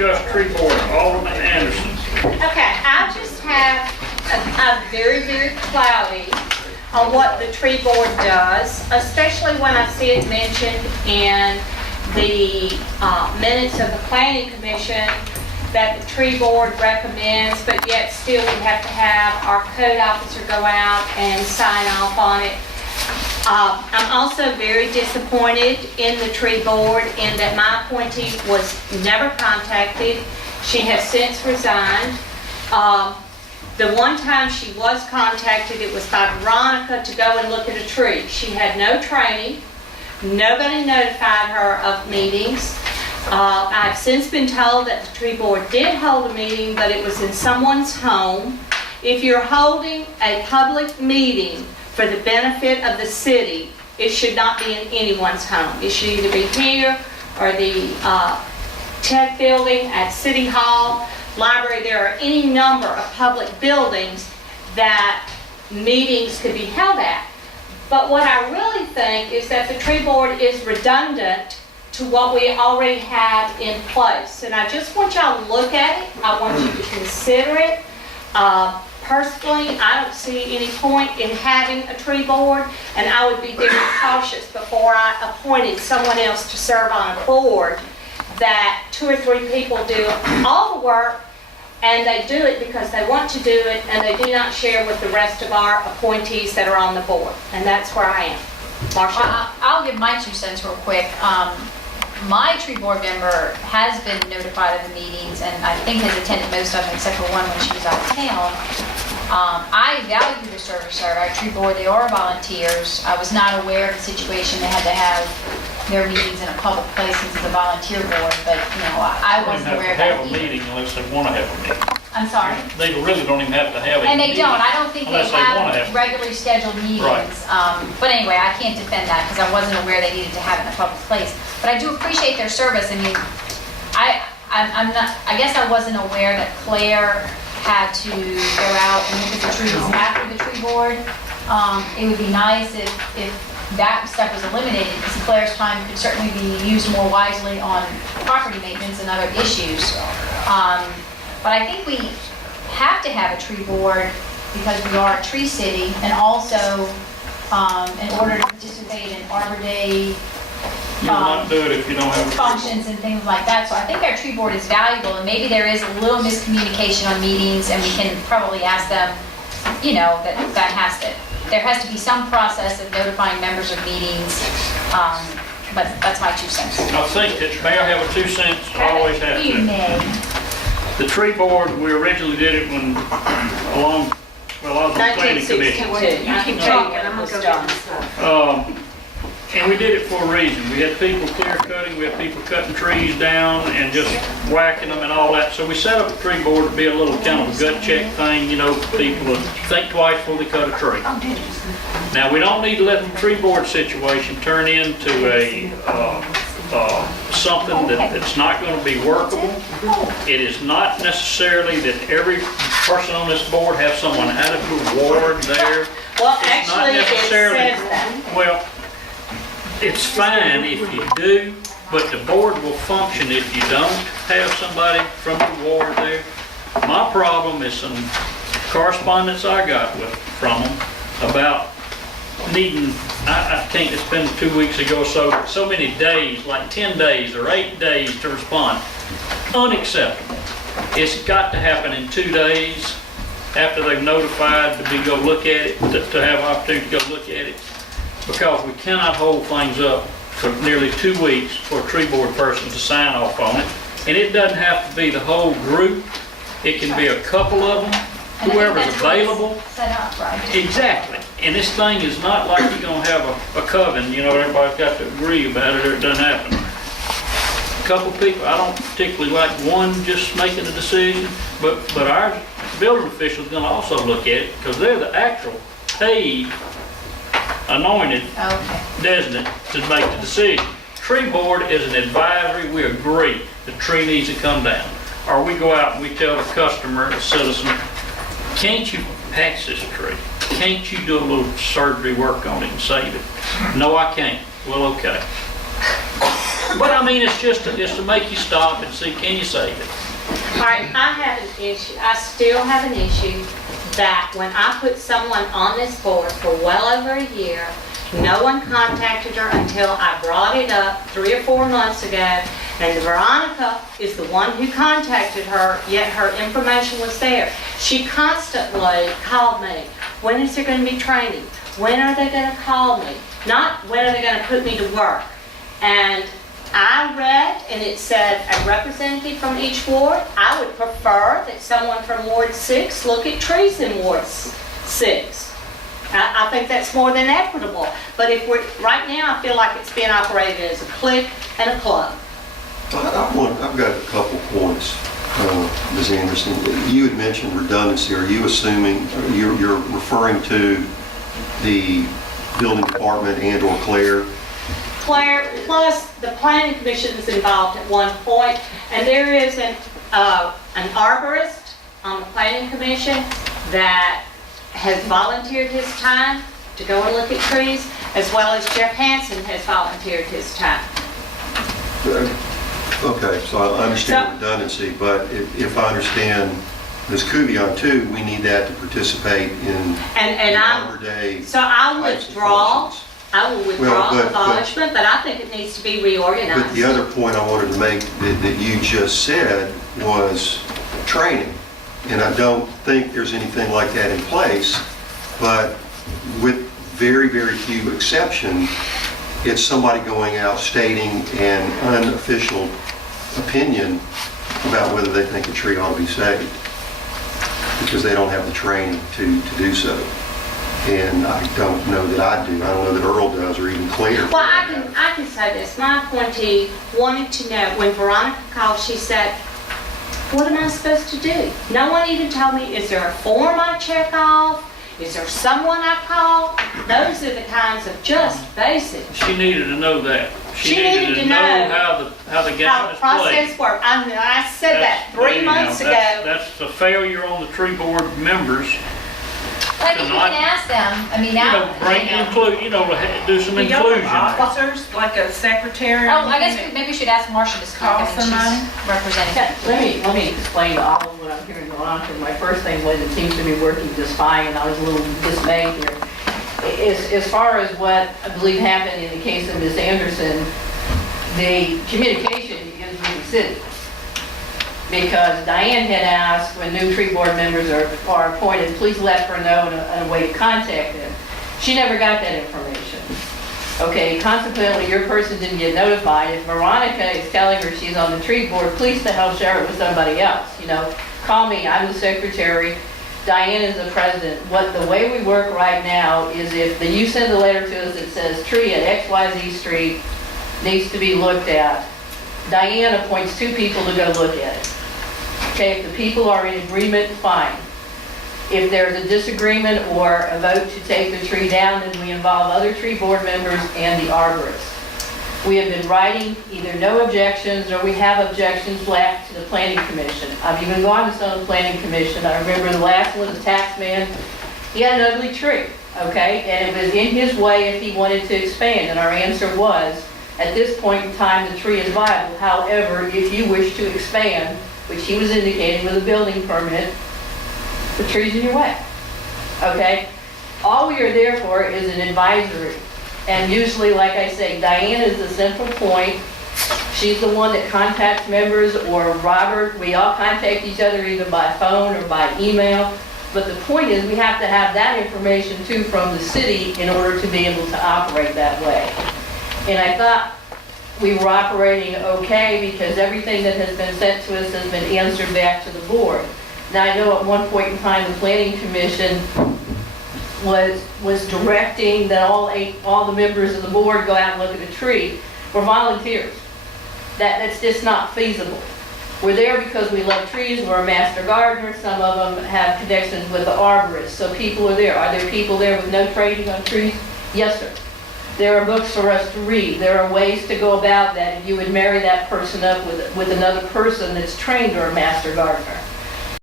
discuss tree board, Alderman Anderson. Okay, I just have a very, very cloudy on what the tree board does, especially when I see it mentioned in the minutes of the planning commission that the tree board recommends, but yet still we have to have our code officer go out and sign off on it. I'm also very disappointed in the tree board in that my appointee was never contacted. She has since resigned. The one time she was contacted, it was by Veronica to go and look at a tree. She had no training. Nobody notified her of meetings. I've since been told that the tree board did hold a meeting, but it was in someone's home. If you're holding a public meeting for the benefit of the city, it should not be in anyone's home. It should either be here or the tech building at City Hall, library. There are any number of public buildings that meetings could be held at. But what I really think is that the tree board is redundant to what we already have in place. And I just want y'all to look at it. I want you to consider it. Personally, I don't see any point in having a tree board, and I would be very cautious before I appointed someone else to serve on a board that 2 or 3 people do all the work, and they do it because they want to do it, and they do not share with the rest of our appointees that are on the board. And that's where I am. Marcia? I'll give my 2 cents real quick. My tree board member has been notified of the meetings, and I think has attended most of them except for one when she was out of town. I value the service of our tree board. They are volunteers. I was not aware of the situation. They had to have their meetings in a public place since it's a volunteer board, but, you know, I They wasn't don't aware have of to have that a either. meeting unless they want to have a meeting. I'm sorry? They really don't even have to have a meeting. And they don't. I don't think they Unless they wanna have have. regularly scheduled meetings. Right. But anyway, I can't defend that because I wasn't aware they needed to have it in a public place. But I do appreciate their service. I mean, I'm not, I guess I wasn't aware that Claire had to go out and look at the trees after the tree board. It would be nice if that step was eliminated, because Claire's time could certainly be used more wisely on property maintenance and other issues. But I think we have to have a tree board because we are a tree city, and also in order to participate in Arbor Day You will not do it if you don't have a tree board. functions and things like that. So I think our tree board is valuable, and maybe there is a little miscommunication on meetings, and we can probably ask them, you know, there has to be some process of notifying members of meetings. But that's my 2 cents. I think that, may I have a 2 cents? I always have You to. may. The tree board, we originally did it when, I was on the planning commission. 1962. You keep talking, I'm gonna go get this. And we did it for a reason. We had people clear cutting, we had people cutting trees down and just whacking them and all that. So we set up a tree board to be a little kind of a gut check thing, you know, for people to think twice before they cut a tree. Now, we don't need to let the tree board situation turn into a, something that's not going to be workable. It is not necessarily that every person on this board have someone out of the ward there. Well, It's not actually, it says necessarily- that. Well, it's fine if you do, but the board will function if you don't have somebody from the ward there. My problem is some correspondence I got from them about needing, I can't, it's been 2 weeks ago, so many days, like 10 days or 8 days to respond. Unacceptable. It's got to happen in 2 days after they've notified to go look at it, to have opportunity to go look at it. Because we cannot hold things up for nearly 2 weeks for a tree board person to sign off on it. And it doesn't have to be the whole group. It can be a couple of them, And I think whoever's that's what it's available. Set up, right? Exactly. And this thing is not like you're gonna have a coven, you know, everybody's got to agree about it or it doesn't happen. A couple people, I don't particularly like one just making a decision, but our building official's gonna also look at it because they're the actual paid, anointed Okay. designate to make the decision. Tree board is an advisory, we agree the tree needs to come down. Or we go out and we tell the customer, the citizen, can't you patch this tree? Can't you do a little surgery work on it and save it? No, I can't. Well, okay. But I mean, it's just to make you stop and see, can you save it? All right, I have an issue, I still have an issue that when I put someone on this board for well over a year, no one contacted her until I brought it up 3 or 4 months ago, and Veronica is the one who contacted her, yet her information was there. She constantly called me, when is there going to be training? When are they going to call me? Not when are they going to put me to work? And I read, and it said a representative from each ward. I would prefer that someone from Ward 6 look at trees in Ward 6. I think that's more than equitable. But if we're, right now, I feel like it's being operated as a clique and a club. I've got a couple points, Ms. Anderson. You had mentioned redundancy. Are you assuming, you're referring to the building department and/or Claire? Claire, plus the planning commission is involved at one point, and there is an arborist on the planning commission that has volunteered his time to go and look at trees, as well as Jeff Hansen has volunteered his time. Okay, so I understand redundancy, but if I understand Ms. Kuvion too, we need that to participate in Arbor Day. So I'll types of withdraw. functions. I will withdraw Well, but- acknowledgement, but I think it needs to be reorganized. But the other point I wanted to make that you just said was training. And I don't think there's anything like that in place, but with very, very few exceptions, it's somebody going out stating an unofficial opinion about whether they think a tree ought to be saved, because they don't have the training to do so. And I don't know that I do. I don't know that Earl does, or even Claire. Well, I can say this. My appointee wanted to know, when Veronica called, she said, what am I supposed to do? No one even told me, is there a form I check off? Is there someone I call? Those are the kinds of just basic. She needed to know that. She needed to know how the game how the is played. process worked. I said that 3 months ago. That's the failure on the tree board members. I think you can ask them, I mean, now. Do some Do y'all inclusion. have officers, like a secretary? Oh, I guess maybe we should ask Marcia to speak. I Call mean, she's somebody? representing. Let me explain all of what I'm hearing going on, because my first thing was it seems to be working just fine, and I was a little dismayed here. As far as what I believe happened in the case of Ms. Anderson, the communication is with the city. Because Diane had asked, when new tree board members are appointed, please let her know and a way to contact them. She never got that information. Okay, consequently, your person didn't get notified. If Veronica is telling her she's on the tree board, please to help share it with somebody else. Call me, I'm the secretary, Diane is the president. The way we work right now is if you send a letter to us that says tree at XYZ Street needs to be looked at, Diane appoints 2 people to go look at it. Okay, if the people are in agreement, fine. If there's a disagreement or a vote to take the tree down, then we involve other tree board members and the arborist. We have been writing either no objections or we have objections left to the planning commission. I've even gone to some of the planning commission. I remember the last one, the tax man, he had an ugly tree, okay? And it was in his way if he wanted to expand, and our answer was, at this point in time, the tree is viable. However, if you wish to expand, which he was indicating with a building permit, the tree's in your way, okay? All we are there for is an advisory. And usually, like I say, Diane is the central point. She's the one that contacts members, or Robert. We all contact each other either by phone or by email. But the point is, we have to have that information too from the city in order to be able to operate that way. And I thought we were operating okay because everything that has been sent to us has been answered back to the board. Now, I know at one point in time, the planning commission was directing that all the members of the board go out and look at a tree. We're volunteers. That's just not feasible. We're there because we love trees. We're a master gardener. Some of them have connections with the arborists, so people are there. Are there people there with no training on trees? Yes, sir. There are books for us to read. There are ways to go about that. If you would marry that person up with another person that's trained or a master gardener.